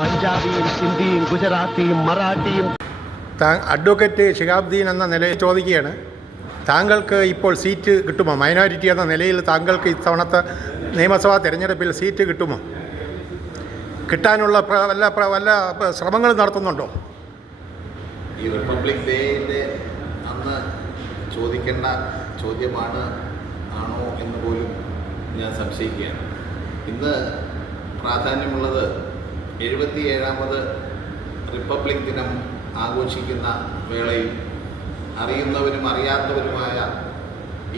പഞ്ചാബിയും ഹിന്ദിയും ഗുജറാത്തിയും മറാഠിയും. താ അഡ്വക്കേറ്റ് ഷിഹാബ്ദീൻ എന്ന നിലയിൽ ചോദിക്കുകയാണ്. താങ്കൾക്ക് ഇപ്പോൾ സീറ്റ് കിട്ടുമോ? മൈനോരിറ്റി എന്ന നിലയിൽ താങ്കൾക്ക് ഇത്തവണത്തെ നിയമസഭാ തിരഞ്ഞെടുപ്പിൽ സീറ്റ് കിട്ടുമോ? കിട്ടാനുള്ള വല്ല വല്ല ശ്രമങ്ങൾ നടത്തുന്നുണ്ടോ? ഈ റിപ്പബ്ലിക് ഡേയിന്റെ അന്ന് ചോദിക്കേണ്ട ചോദ്യമാണ് ആണോ എന്ന് പോലും ഞാൻ സംശയിക്കുകയാണ്. ഇന്ന് പ്രാധാന്യമുള്ളത് എഴുപത്തി ഏഴാമത് റിപ്പബ്ലിക് ദിനം ആഘോഷിക്കുന്ന വേളയിൽ അറിയുന്നവരും അറിയാത്തവരുമായ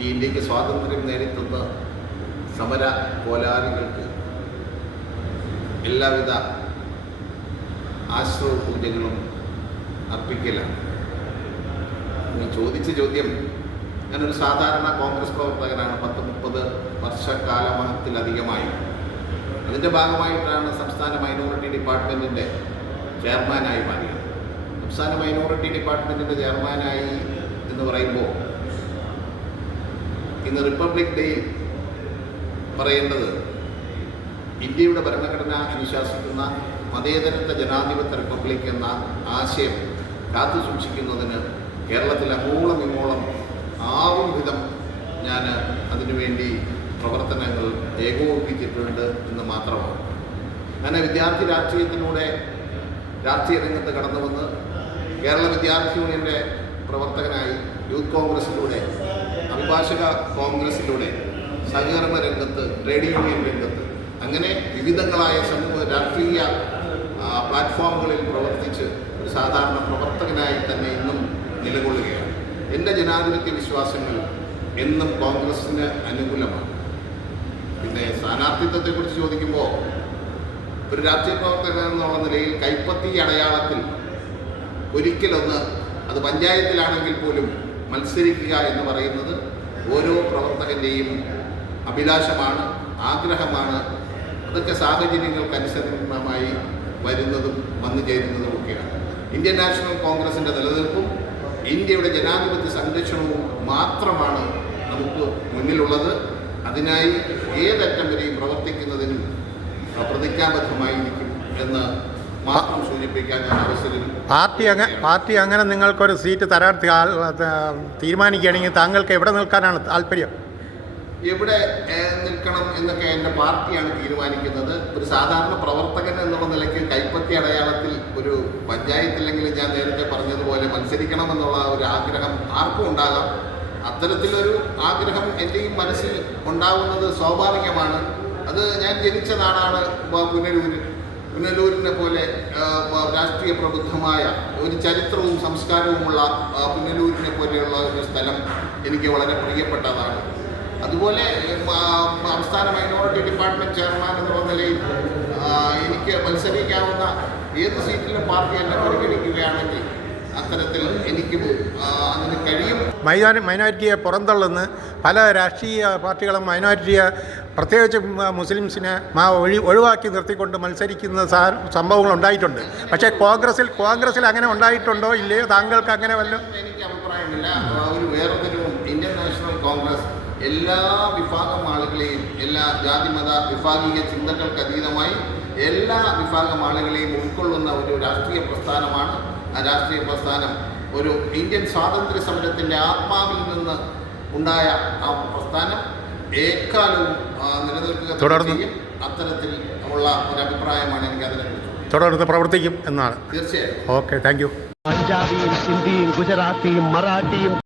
ഈ ഇന്ത്യയ്ക്ക് സ്വാതന്ത്ര്യം നേടിത്തന്ന സമര പോരാളികൾക്ക് എല്ലാവിധ ആശ്രവ പൂജകളും അർപ്പിക്കലാണ്. നീ ചോദിച്ച ചോദ്യം ഞാനൊരു സാധാരണ കോൺഗ്രസ് പ്രവർത്തകനാണ്. പത്ത് മുപ്പത് വർഷക്കാലത്തിലധികമായി അതിന്റെ ഭാഗമായിട്ടാണ് സംസ്ഥാന മൈനോറിറ്റി ഡിപ്പാർട്ട്മെന്റിന്റെ ചെയർമാനായി മാറിയത്. സംസ്ഥാന മൈനോറിറ്റി ഡിപ്പാർട്ട്മെന്റിന്റെ ചെയർമാനായി എന്ന് പറയുമ്പോൾ ഇന്ന് റിപ്പബ്ലിക് ഡേയിൽ പറയേണ്ടത് ഇന്ത്യയുടെ ഭരണഘടന അനുശാസിക്കുന്ന മതേതരത്വ ജനാധിപത്യ റിപ്പബ്ലിക് എന്ന ആശയം കാത്തു സൂക്ഷിക്കുന്നതിന് കേരളത്തിൽ അങ്ങോളം ഇങ്ങോളം ആവും വിധം ഞാൻ അതിനുവേണ്ടി പ്രവർത്തനങ്ങൾ ഏകോപിപ്പിച്ചിട്ടുണ്ട് എന്ന് മാത്രമാണ്. അങ്ങനെ വിദ്യാർത്ഥി രാഷ്ട്രീയത്തിലൂടെ രാഷ്ട്രീയ രംഗത്ത് കടന്നു വന്ന് കേരള വിദ്യാർത്ഥി യൂണിയന്റെ പ്രവർത്തകനായി യൂത്ത് കോൺഗ്രസിലൂടെ അഭിഭാഷക കോൺഗ്രസിലൂടെ സഹകരണ രംഗത്ത് ട്രേഡ് യൂണിയൻ രംഗത്ത് അങ്ങനെ വിവിധങ്ങളായ സമൂഹ രാഷ്ട്രീയ പ്ലാറ്റ്ഫോമുകളിൽ പ്രവർത്തിച്ച് ഒരു സാധാരണ പ്രവർത്തകനായി തന്നെ ഇന്നും നിലകൊള്ളുകയാണ്. എന്റെ ജനാധിപത്യ വിശ്വാസങ്ങൾ എന്നും കോൺഗ്രസ്സിന് അനുകൂലമാണ്. പിന്നെ സ്ഥാനാർത്ഥിത്വത്തെക്കുറിച്ച് ചോദിക്കുമ്പോൾ ഒരു രാഷ്ട്രീയ പ്രവർത്തകൻ എന്നുള്ള നിലയിൽ കൈപ്പത്തി അടയാളത്തിൽ ഒരിക്കലൊന്ന് അത് പഞ്ചായത്തിലാണെങ്കിൽ പോലും മത്സരിക്കുക എന്ന് പറയുന്നത് ഓരോ പ്രവർത്തകന്റെയും അഭിലാഷമാണ് ആഗ്രഹമാണ്. അതൊക്കെ സാഹചര്യങ്ങൾക്കനുസരണമായി വരുന്നതും വന്നു ചേരുന്നതും ഒക്കെയാണ് ഇന്ത്യൻ നാഷണൽ കോൺഗ്രസിന്റെ നിലനിൽപ്പും ഇന്ത്യയുടെ ജനാധിപത്യ സംരക്ഷണവും മാത്രമാണ് നമുക്ക് മുന്നിലുള്ളത്. അതിനായി ഏതറ്റം വരെയും പ്രവർത്തിക്കുന്നതിന് പ്രതിജ്ഞാബദ്ധമായിരിക്കും എന്ന് മാത്രം സൂചിപ്പിക്കാൻ ഞാൻ അവസരം പാർട്ടി അങ്ങനെ പാർട്ടി അങ്ങനെ നിങ്ങൾക്കൊരു സീറ്റ് തരാൻ തീരുമാനിക്കുകയാണെങ്കിൽ താങ്കൾക്ക് എവിടെ നിൽക്കാനാണ് താല്പര്യം? എവിടെ നിൽക്കണം എന്നൊക്കെ എന്റെ പാർട്ടിയാണ് തീരുമാനിക്കുന്നത്. ഒരു സാധാരണ പ്രവർത്തകൻ എന്നുള്ള നിലയ്ക്ക് കൈപ്പത്തി അടയാളത്തിൽ ഒരു പഞ്ചായത്തിലെങ്കിലും ഞാൻ നേരത്തെ പറഞ്ഞതുപോലെ മത്സരിക്കണം എന്നുള്ള ഒരു ആഗ്രഹം ആർക്കും ഉണ്ടാകാം. അത്തരത്തിലൊരു ആഗ്രഹം എന്റെയും മനസ്സിൽ ഉണ്ടാകുന്നത് സ്വാഭാവികമാണ്. അത് ഞാൻ ജനിച്ച നാടാണ് പുനലൂര്. പുനലൂരിനെ പോലെ രാഷ്ട്രീയ പ്രബുദ്ധമായ ഒരു ചരിത്രവും സംസ്കാരവുമുള്ള പുനലൂരിനെ പോലെയുള്ള ഒരു സ്ഥലം എനിക്ക് വളരെ പ്രിയപ്പെട്ടതാണ്. അതുപോലെ സംസ്ഥാന മൈനോറിറ്റി ഡിപ്പാർട്ട്മെന്റ് ചെയർമാൻ എന്നുള്ള നിലയിൽ എനിക്ക് മത്സരിക്കാവുന്ന ഏത് സീറ്റിലും പാർട്ടി എന്നെ പരിഗണിക്കുകയാണെങ്കിൽ അത്തരത്തിൽ എനിക്കും അതിന് കഴിയും മൈനോരി മൈനോരിറ്റിയെ പുറന്തള്ളുന്ന പല രാഷ്ട്രീയ പാർട്ടികളും മൈനോരിറ്റിയെ പ്രത്യേകിച്ച് മുസ്ലിംസിനെ മാ ഒഴി ഒഴിവാക്കി നിർത്തിക്കൊണ്ട് മത്സരിക്കുന്ന സംഭവങ്ങൾ ഉണ്ടായിട്ടുണ്ട്. പക്ഷേ കോൺഗ്രസിൽ കോൺഗ്രസിൽ അങ്ങനെ ഉണ്ടായിട്ടുണ്ടോ? ഇല്ലയോ? താങ്കൾക്ക് അങ്ങനെ വല്ല എനിക്ക് അഭിപ്രായമില്ല. ഒരു വേർതിരിവും ഇന്ത്യൻ നാഷണൽ കോൺഗ്രസ് എല്ലാ വിഭാഗം ആളുകളെയും എല്ലാ ജാതിമത വിഭാഗീയ ചിന്തകൾക്ക് അതീതമായി എല്ലാ വിഭാഗം ആളുകളെയും ഉൾക്കൊള്ളുന്ന ഒരു രാഷ്ട്രീയ പ്രസ്ഥാനമാണ്. ആ രാഷ്ട്രീയ പ്രസ്ഥാനം ഒരു ഇന്ത്യൻ സ്വാതന്ത്ര്യ സമരത്തിന്റെ ആത്മാവിൽ നിന്ന് ഉണ്ടായ ആ പ്രസ്ഥാനം ഏക്കാലവും നിലനിൽക്കുക തുടർന്ന് അത്തരത്തിൽ ഉള്ള ഒരു അഭിപ്രായമാണ് എനിക്ക് അതിനെ തുടർന്ന് പ്രവർത്തിക്കും എന്നാണ്. തീർച്ചയായും. Okay thank you. പഞ്ചാബിയും ഹിന്ദിയും ഗുജറാത്തിയും മറാഠിയും